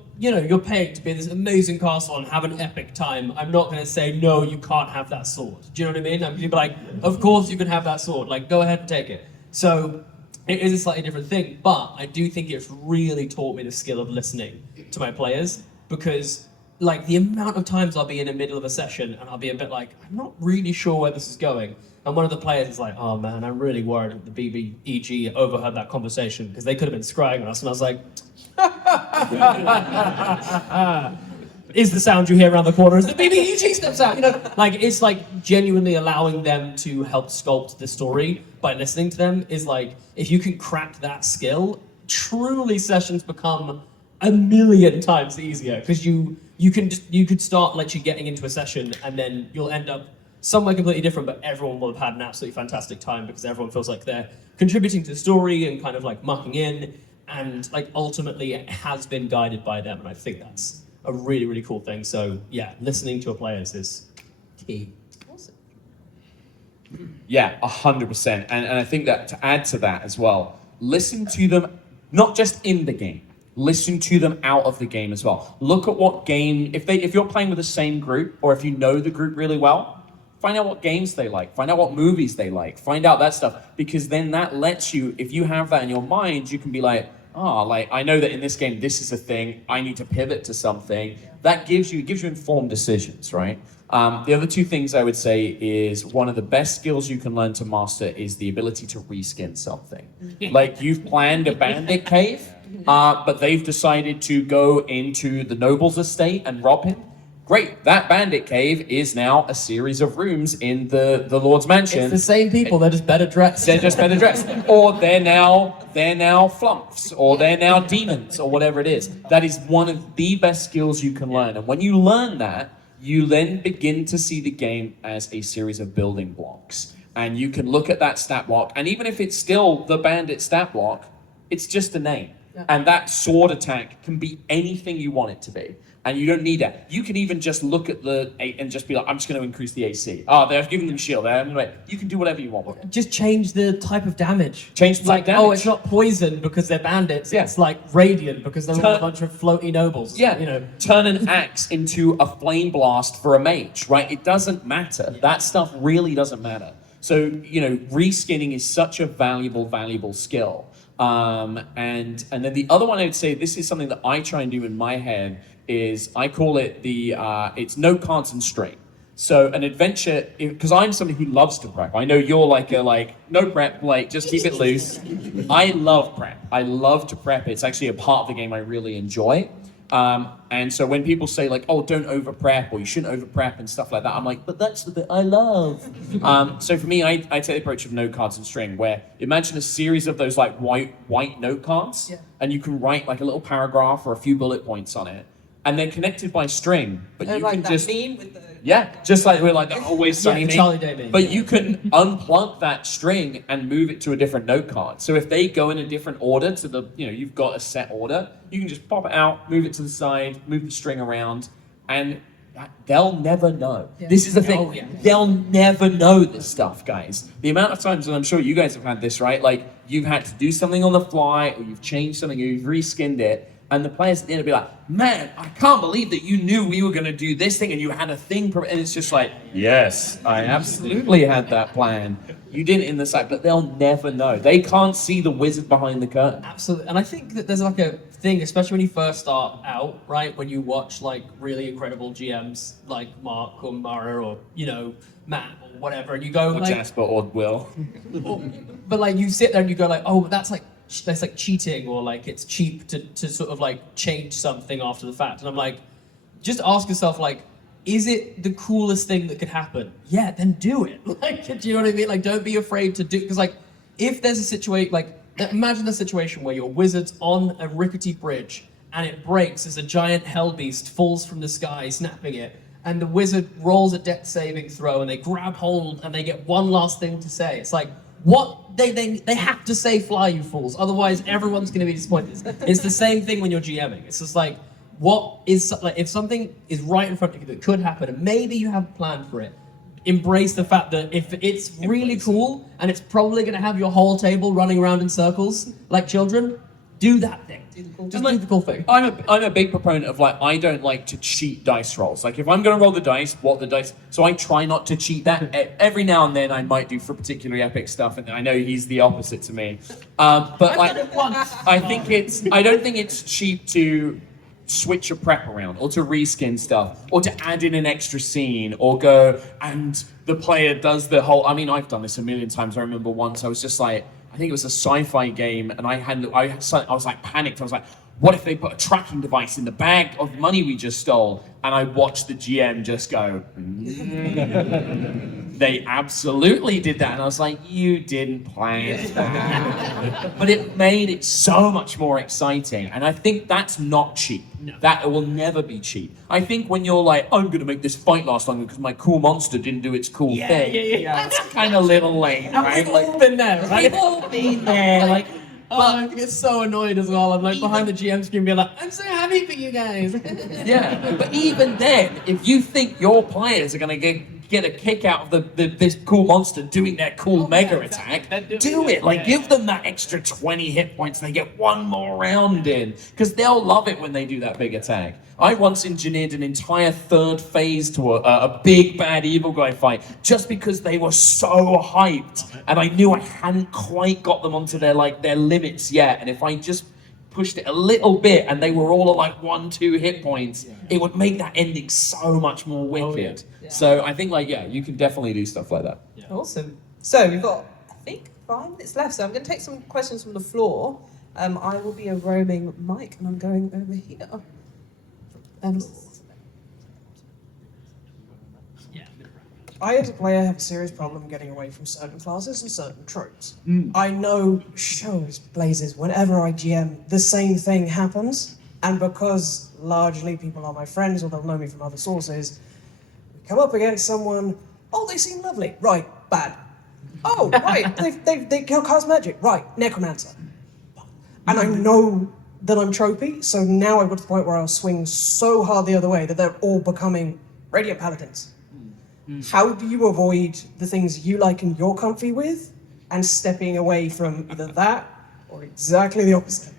paying to be in this amazing castle and have an epic time. I'm not going to say, no, you can't have that sword. Do you know what I mean? I'm going to be like, of course you can have that sword. Like, go ahead and take it. So it is a slightly different thing, but I do think it's really taught me the skill of listening to my players, because like the amount of times I'll be in the middle of a session and I'll be a bit like, I'm not really sure where this is going. And one of the players is like, oh man, I'm really worried that the BBEG overheard that conversation because they could have been scrying on us. And I was like, is the sound you hear around the corner as the BBEG steps out. You know, like it's like genuinely allowing them to help sculpt the story by listening to them is like if you can crack that skill, truly sessions become a million times easier because you could start literally getting into a session and then you'll end up somewhere completely different, but everyone will have had an absolutely fantastic time because everyone feels like they're contributing to the story and kind of like mucking in, and like ultimately it has been guided by them, and I think that's a really, really cool thing. So yeah, listening to your players is key. Awesome. Yeah, 100%. And I think that to add to that as well, listen to them not just in the game, listen to them out of the game as well. Look at what game, if you're playing with the same group, or if you know the group really well, find out what games they like, find out what movies they like, find out that stuff, because then that lets you, if you have that in your mind, you can be like, like I know that in this game this is a thing, I need to pivot to something. That gives you informed decisions, right? The other two things I would say is one of the best skills you can learn to master is the ability to reskin something. Like you've planned a bandit cave, but they've decided to go into the noble's estate and rob him. Great, that bandit cave is now a series of rooms in the Lord's Mansion. It's the same people, they're just better dressed. They're just better dressed. Or they're now flumps, or they're now demons, or whatever it is. That is one of the best skills you can learn. And when you learn that, you then begin to see the game as a series of building blocks. And you can look at that stat block, and even if it's still the bandit stat block, it's just a name. Yeah. And that sword attack can be anything you want it to be. And you don't need that. You can even just look at the and just be like, I'm just going to increase the AC. Oh, they've given them shield. Anyway, you can do whatever you want with it. Just change the type of damage. Change the type of damage. Oh, it's not poison because they're bandits. Yeah. It's like radiant because they're all a bunch of floaty nobles. Yeah. You know. Turn an axe into a flame blast for a mage, right? It doesn't matter. Yeah. That stuff really doesn't matter. So, reskinning is such a valuable skill. And then the other one I would say, this is something that I try and do in my head, is I call it it's note cards and string. So an adventure, because I'm somebody who loves to prep. I know you're no prep, just keep it loose. I love prep. I love to prep. It's actually a part of the game I really enjoy. And so when people say oh, don't over prep, or you shouldn't over prep and stuff like that, I'm like, but that's the bit I love. So for me, I take the approach of note cards and string, where imagine a series of those white note cards, and you can write a little paragraph or a few bullet points on it. And they're connected by string, but you can just meme with the... just like we're the Always Sunny meme. Charlie Day meme. But you can unplug that string and move it to a different note card. So if they go in a different order to the, you've got a set order, you can just pop it out, move it to the side, move the string around, and they'll never know. Yeah. This is the thing. They'll never know this stuff, guys. The amount of times, and I'm sure you guys have had this, right? You've had to do something on the fly, or you've changed something, or you've reskinned it. And the players at the end will be like, man, I can't believe that you knew we were going to do this thing and you had a thing. And it's just yes, I absolutely had that plan. You did it in the side, but they'll never know. They can't see the wizard behind the curtain. Absolutely. And I think that there's a thing, especially when you first start out, right? When you watch really incredible GMs like Mark or Mara or, Matt or whatever, and you go or Jasper or Will. But you sit there and you go oh, but that's cheating, or it's cheap to sort of change something after the fact. And I'm just ask yourself is it the coolest thing that could happen? Yeah, then do it. Do you know what I mean? Don't be afraid to do, because if there's a situation imagine a situation where your wizard's on a rickety bridge and it breaks as a giant hell beast falls from the sky, snapping it, and the wizard rolls a dex saving throw and they grab hold and they get one last thing to say. It's what? They have to say fly, you fools. Otherwise, everyone's going to be disappointed. It's the same thing when you're GMing. It's just what is, if something is right in front of you that could happen, and maybe you have a plan for it, embrace the fact that if it's really cool, and it's probably going to have your whole table running around in circles like children, do that thing. Just do the cool thing. I'm a big proponent of I don't like to cheat dice rolls. If I'm going to roll the dice, so I try not to cheat that. Every now and then I might do for particularly epic stuff, and I know he's the opposite to me. But I don't think it's cheap to switch your prep around, or to reskin stuff, or to add in an extra scene, or go and the player does the whole. I've done this a million times. I remember once I was just I think it was a sci-fi game, and I was panicked. I was what if they put a tracking device in the bag of the money we just stole? And I watched the GM just go, they absolutely did that. And I was like, you didn't plan that. But it made it so much more exciting. And I think that's not cheap. No. That will never be cheap. I think when you're like, I'm going to make this fight last longer because my cool monster didn't do its cool thing. Yeah. That's kind of a little lame, right? We've all been there, right? We've all been there. Like, I get so annoyed as well. I'm like behind the GM screen being like, I'm so happy for you guys. yeah, but even then, if you think your players are going to get a kick out of this cool monster doing their cool mega attack, do it. Like, give them that extra 20 hit points. They get one more round in, because they'll love it when they do that big attack. I once engineered an entire third phase to a big bad evil guy fight just because they were so hyped, and I knew I hadn't quite got them onto their limits yet. And if I just pushed it a little bit and they were all at like 1-2 hit points, it would make that ending so much more wicked. So I think you can definitely do stuff like that. Awesome. So we've got, I think, 5 minutes left. So I'm going to take some questions from the floor. I will be a roaming mic, and I'm going over here. I, as a player, have a serious problem getting away from certain classes and certain tropes. I know, shows, blazes, whenever I GM, the same thing happens, and because largely people are my friends or they'll know me from other sources, we come up against someone, oh, they seem lovely, right, bad. Oh, right, they cast magic, right, necromancer. And I know that I'm tropey, so now I've got to the point where I'll swing so hard the other way that they're all becoming Radiant Paladins. How do you avoid the things you like and you're comfy with, and stepping away from either that or exactly the opposite?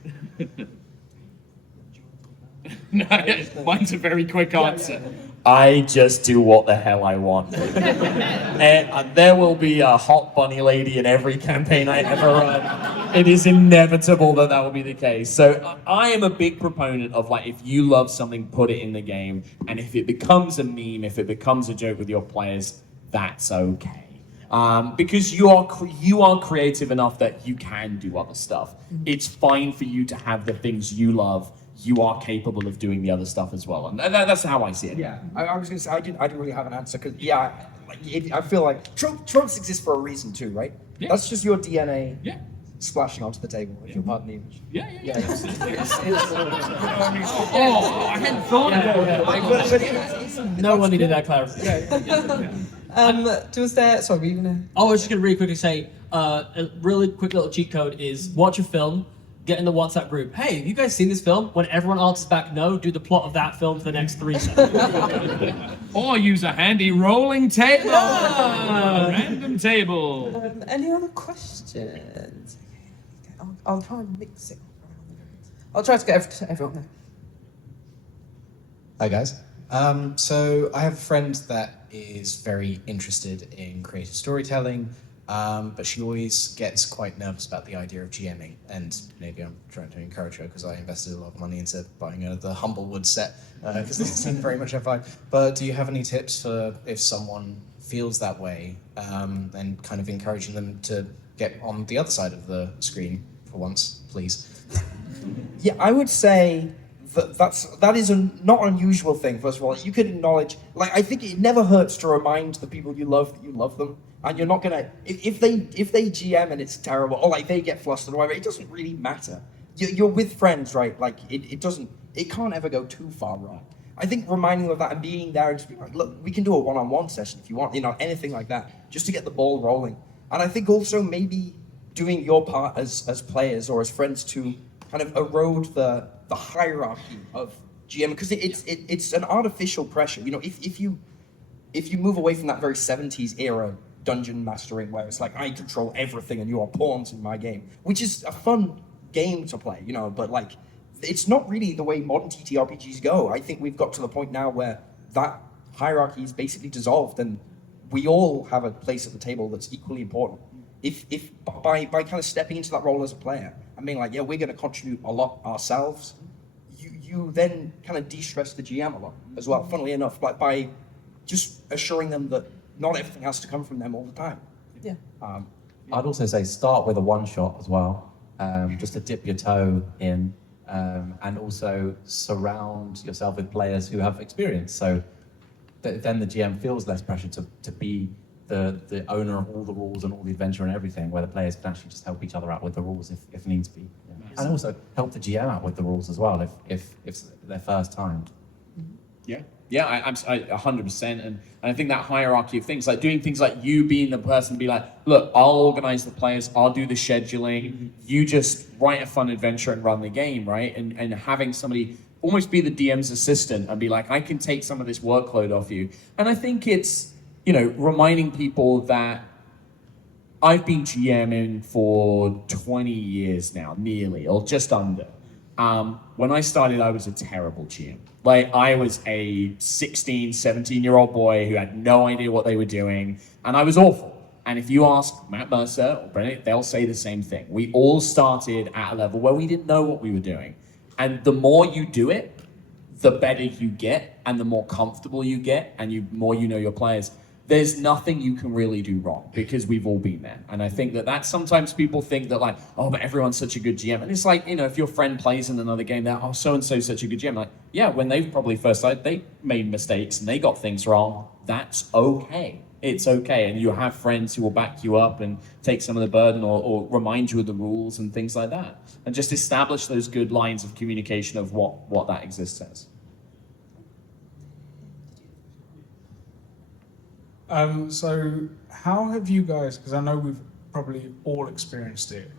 Mine's a very quick answer. I just do what the hell I want. and there will be a hot bunny lady in every campaign I ever run. It is inevitable that will be the case. So I am a big proponent of, like, if you love something, put it in the game. And if it becomes a meme, if it becomes a joke with your players, that's okay. Because you are creative enough that you can do other stuff. It's fine for you to have the things you love. You are capable of doing the other stuff as well, and that's how I see it. Yeah, I was gonna say I didn't really have an answer because I feel like tropes exist for a reason too, right? Yeah. That's just your DNA Yeah. splashing onto the table, if you'll pardon the image. Yeah. Oh, I hadn't thought of it. No one needed that clarification. Was there, sorry, were you gonna? Oh, I was just going to really quickly say, a really quick little cheat code is watch a film, get in the WhatsApp group. Hey, have you guys seen this film? When everyone answers back no, do the plot of that film for the next 3 seconds. Or use a handy rolling table. Random table. Any other questions? Okay, I'll try and mix it. I'll try to get to everyone there. Hi guys. So I have a friend that is very interested in creative storytelling, but she always gets quite nervous about the idea of GMing, and maybe I'm trying to encourage her because I invested a lot of money into buying her the Humblewood set, because it seemed very much her vibe. But do you have any tips for if someone feels that way, and kind of encouraging them to get on the other side of the screen for once, please? Yeah, I would say that is a not unusual thing. First of all, you can acknowledge. Like, I think it never hurts to remind the people you love that you love them, and you're not gonna if they GM and it's terrible, or like they get flustered or whatever. It doesn't really matter. You're with friends, right? Like it can't ever go too far wrong. I think reminding them of that and being there and just being like, look, we can do a one-on-one session if you want, anything like that, just to get the ball rolling. And I think also maybe doing your part as players or as friends to kind of erode the hierarchy of GM, because it's an artificial pressure. If you move away from that very 70s era dungeon mastering where it's like, I control everything and you are pawns in my game, which is a fun game to play, but like, it's not really the way modern TTRPGs go. I think we've got to the point now where that hierarchy is basically dissolved and we all have a place at the table that's equally important. If by kind of stepping into that role as a player and being like, yeah, we're going to contribute a lot ourselves, you then kind of de-stress the GM a lot as well, funnily enough, by just assuring them that not everything has to come from them all the time. Yeah. I'd also say start with a one-shot as well, just to dip your toe in. and also surround yourself with players who have experience. So then the GM feels less pressure to be the owner of all the rules and all the adventure and everything, where the players can actually just help each other out with the rules if needs be. Yeah. And also help the GM out with the rules as well if it's their first time. Yeah, I'm 100%, and I think that hierarchy of things, like doing things like you being the person to be like, look, I'll organize the players, I'll do the scheduling, you just write a fun adventure and run the game, right? And having somebody almost be the DM's assistant and be like, I can take some of this workload off you. And I think it's, reminding people that I've been GMing for 20 years now, nearly, or just under. When I started, I was a terrible GM. Like, I was a 16, 17-year-old boy who had no idea what they were doing, and I was awful. And if you ask Matt Mercer or Brennan, they'll say the same thing. We all started at a level where we didn't know what we were doing. And the more you do it, the better you get, and the more comfortable you get, and more you know your players. There's nothing you can really do wrong, because we've all been there. And I think that sometimes people think that like, oh, but everyone's such a good GM. And it's like, if your friend plays in another game, they're, oh, so-and-so's such a good GM. Like, yeah, when they probably first started, they made mistakes and they got things wrong. That's okay. It's okay. And you have friends who will back you up and take some of the burden or remind you of the rules and things like that. And just establish those good lines of communication of what that exists as. So how have you guys, because I know we've probably all experienced it,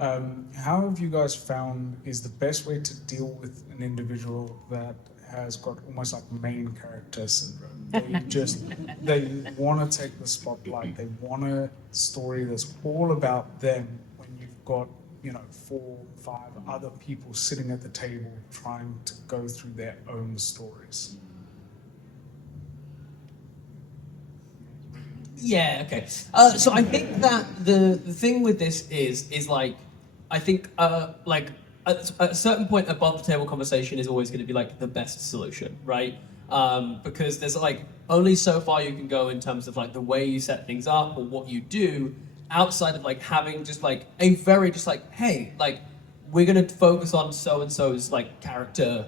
how have you guys found is the best way to deal with an individual that has got almost like main character syndrome? They want to take the spotlight, they want a story that's all about them when you've got 4, 5 other people sitting at the table trying to go through their own stories. Yeah, okay. So I think that the thing with this is like, I think like at a certain point above the table conversation is always going to be like the best solution, right? Because there's like only so far you can go in terms of like the way you set things up or what you do outside of like having just like a very just like, hey, like we're going to focus on so-and-so's like character,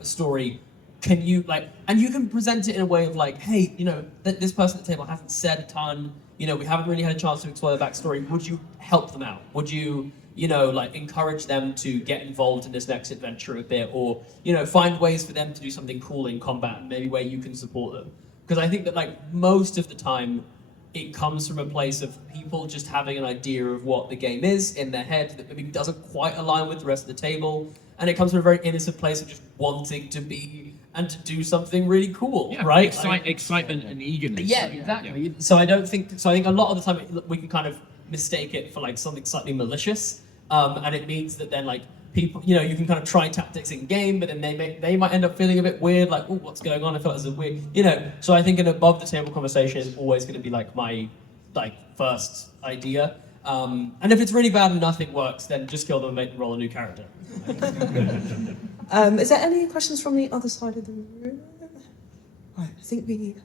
story. Can you like, and you can present it in a way of like, hey, this person at the table hasn't said a ton, we haven't really had a chance to explore their backstory. Would you help them out? Would you, like encourage them to get involved in this next adventure a bit, or, find ways for them to do something cool in combat, maybe where you can support them? Because I think that like most of the time it comes from a place of people just having an idea of what the game is in their head that maybe doesn't quite align with the rest of the table. And it comes from a very innocent place of just wanting to be and to do something really cool, right? Excitement and eagerness. Yeah, exactly. Yeah. So I think a lot of the time we can kind of mistake it for like something slightly malicious, and it means that then like people, you can kind of try tactics in game, but then they might end up feeling a bit weird, like, oh, what's going on? I feel like there's a weird, So I think an above the table conversation is always going to be like my first idea. And if it's really bad and nothing works, then just kill them and make them roll a new character. Is there any questions from the other side of the room? I think we need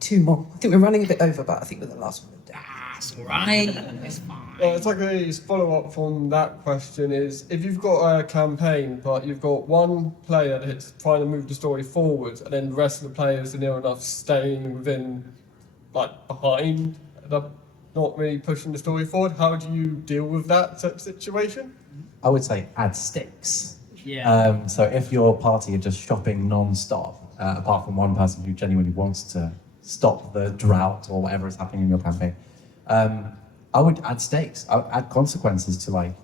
2 more. I think we're running a bit over, but I think we're the last one. That's all right. It's fine. It's like a follow-up from that question is, if you've got a campaign, but you've got one player that's trying to move the story forward, and then the rest of the players are near enough staying within, behind, not really pushing the story forward, how do you deal with that situation? I would say add stakes. Yeah. So if your party are just shopping non-stop, apart from one person who genuinely wants to stop the drought or whatever is happening in your campaign, I would add stakes. I would add consequences to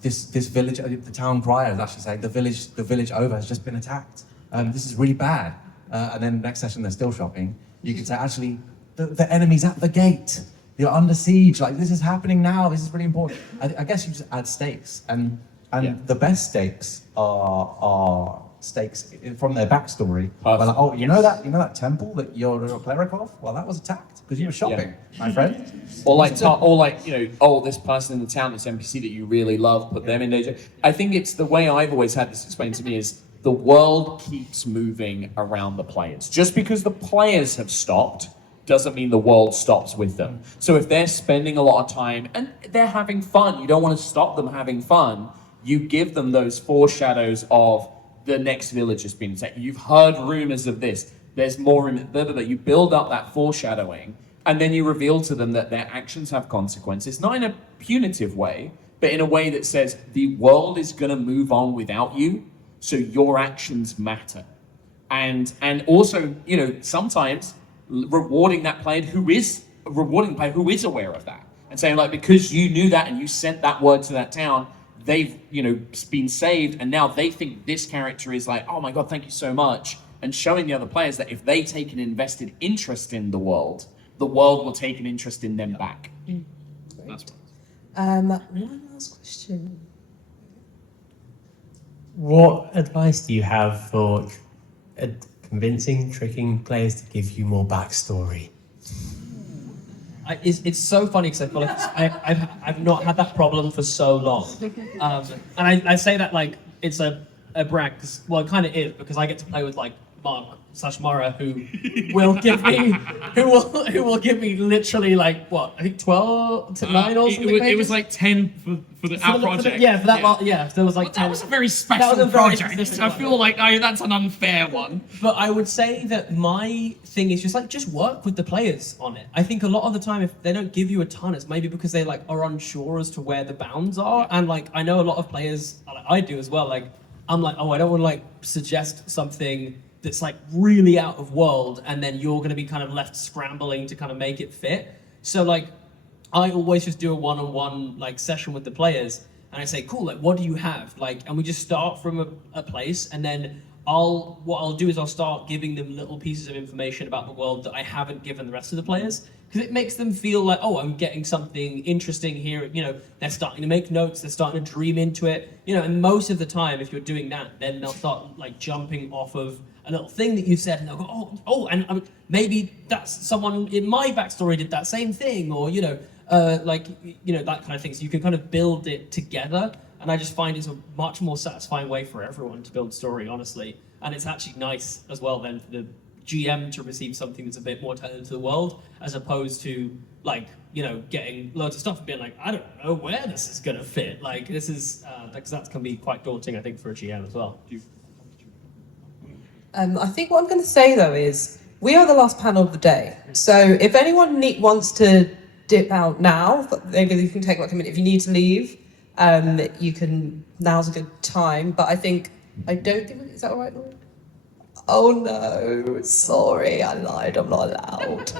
this village, the town crier is actually saying the village over has just been attacked. This is really bad. And then next session they're still shopping. You can say, actually, the enemy's at the gate. You're under siege. Like, this is happening now. This is really important. I guess you just add stakes, and the best stakes are stakes from their backstory. Like, oh, you know that temple that you're a cleric of? Well, that was attacked because you were shopping, my friend. Or this person in the town, this NPC that you really love, put them in danger. I think it's the way I've always had this explained to me is the world keeps moving around the players. Just because the players have stopped doesn't mean the world stops with them. So if they're spending a lot of time and they're having fun, you don't want to stop them having fun. you give them those foreshadows of the next village has been attacked. You've heard rumors of this. There's more rumors. Blah, blah, blah. You build up that foreshadowing, and then you reveal to them that their actions have consequences, not in a punitive way, but in a way that says the world is going to move on without you, so your actions matter. And also, sometimes rewarding that player who is aware of that, and saying, like, because you knew that and you sent that word to that town, they've been saved, and now they think this character is like, oh my god, thank you so much, and showing the other players that if they take an invested interest in the world will take an interest in them back. That's right. One last question. What advice do you have for convincing, tricking players to give you more backstory? It's so funny because I feel like I've not had that problem for so long, and I say that like it's a brag, because, well, it kind of is, because I get to play with like Mark/Mara, who will give me literally like what, I think 12 to 9 or something. It was like 10 for our project. There was like 10. That was a very special project. I feel like that's an unfair one. But I would say that my thing is just work with the players on it. I think a lot of the time, if they don't give you a ton, it's maybe because they like are unsure as to where the bounds are. And like I know a lot of players, like I do as well, like I'm like, oh, I don't want to like suggest something that's like really out of world, and then you're going to be kind of left scrambling to kind of make it fit. So like I always just do a one-on-one like session with the players, and I say, cool, like what do you have, like, and we just start from a place, and then what I'll do is I'll start giving them little pieces of information about the world that I haven't given the rest of the players, because it makes them feel like, oh, I'm getting something interesting here. They're starting to make notes, they're starting to dream into it, and most of the time, if you're doing that, then they'll start like jumping off of a little thing that you said, and they'll go, and maybe that's someone in my backstory did that same thing, or that kind of thing. So you can kind of build it together, and I just find it's a much more satisfying way for everyone to build story, honestly. And it's actually nice as well then for the GM to receive something that's a bit more tailored to the world, as opposed to like getting loads of stuff and being like, I don't know where this is gonna fit. Like this is because that can be quite daunting, I think, for a GM as well. I think what I'm going to say though is we are the last panel of the day. So if anyone wants to dip out now, maybe you can take like a minute. If you need to leave, you can. Now's a good time. But I don't think, is that all right, Lauren? Oh no, sorry, I lied, I'm not allowed.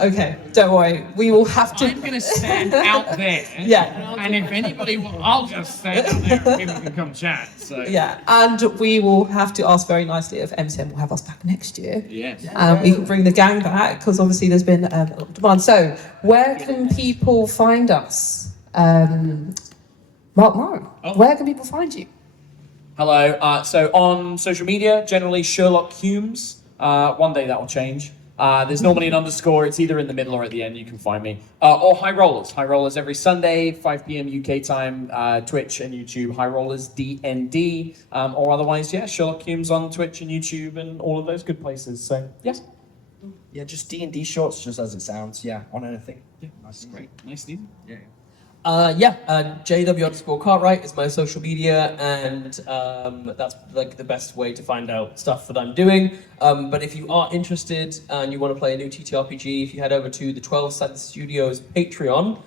Okay, don't worry, we will have to... I'm going to stand out there, and if anybody I'll just stand out there and people can come chat. So. Yeah, and we will have to ask very nicely if MCM will have us back next year. Yes. We can bring the gang back, because obviously there's been a lot of demand. So, where can people find us? Mark Morrow, where can people find you? Hello. So on social media, generally Sherlock Hulmes. One day that will change. There's normally an underscore. It's either in the middle or at the end. You can find me. Or High Rollers. High Rollers every Sunday, 5 p.m. UK time. Twitch and YouTube. High Rollers DnD. Or otherwise, Sherlock Hulmes on Twitch and YouTube and all of those good places. So yes. Yeah, just D&D shorts, just as it sounds. Yeah, on anything. Yeah, that's great. Nice, Steve. Yeah. JW_Cartwright is my social media, and that's like the best way to find out stuff that I'm doing. But if you are interested and you want to play a new TTRPG, if you head over to the 12 Sided Studios Patreon,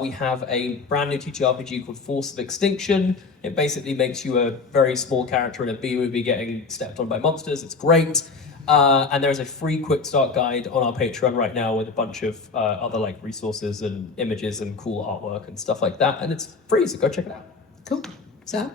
we have a brand new TTRPG called Force of Extinction. It basically makes you a very small character in a B-movie getting stepped on by monsters. It's great. And there's a free quick start guide on our Patreon right now with a bunch of other like resources and images and cool artwork and stuff like that. And it's free, so go check it out. Cool. So?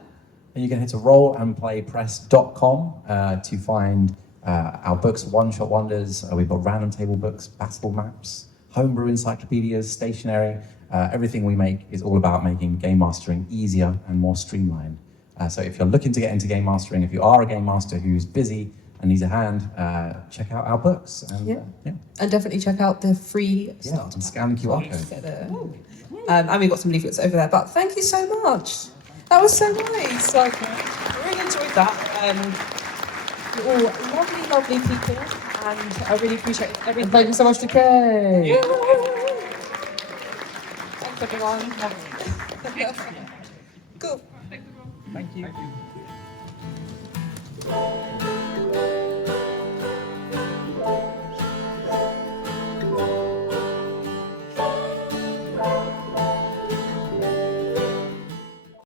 And you can head to rollandplaypress.com to find our books, one-shot wonders. We've got random table books, battle maps, homebrew encyclopedias, stationery. Everything we make is all about making game mastering easier and more streamlined. So if you're looking to get into game mastering, if you are a game master who's busy and needs a hand, check out our books. And, and definitely check out the free start. And scan the QR code. And we've got some leaflets over there. But thank you so much. That was so nice. Like, I really enjoyed that. You're all lovely, lovely people, and I really appreciate everything. And thank you so much to Kay. Thanks, everyone. Cool. you.